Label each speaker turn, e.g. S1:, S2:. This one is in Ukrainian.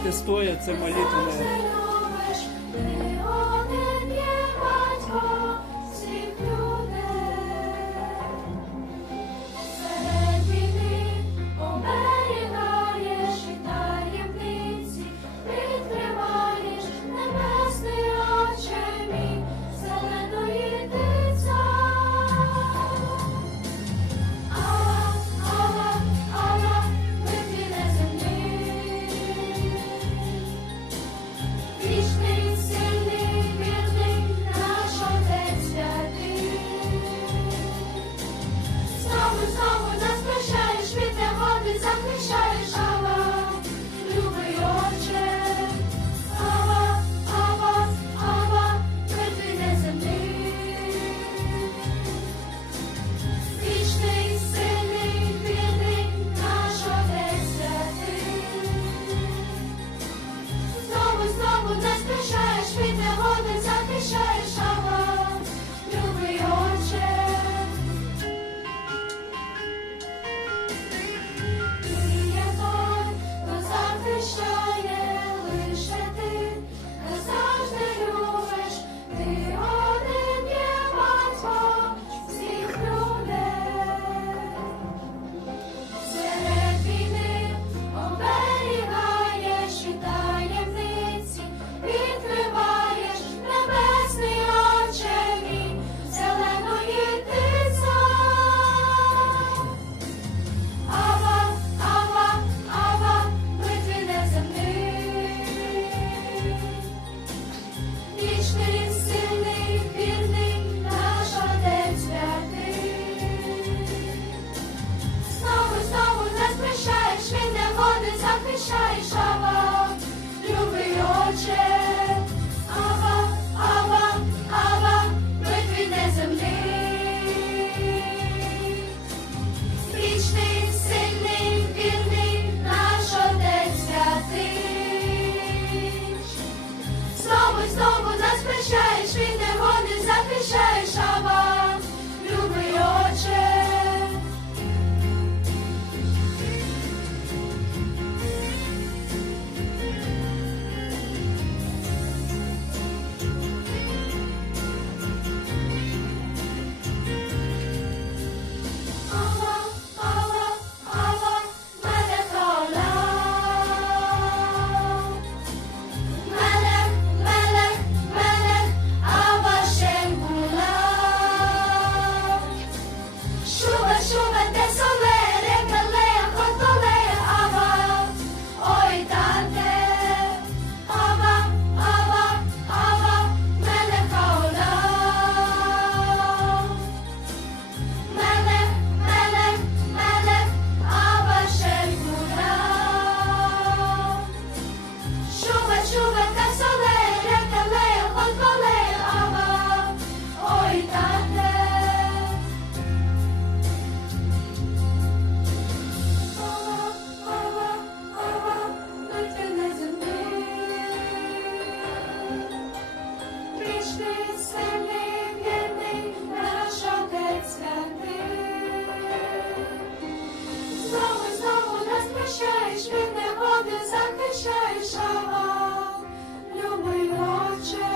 S1: стати стоя, це молитвене.
S2: watching.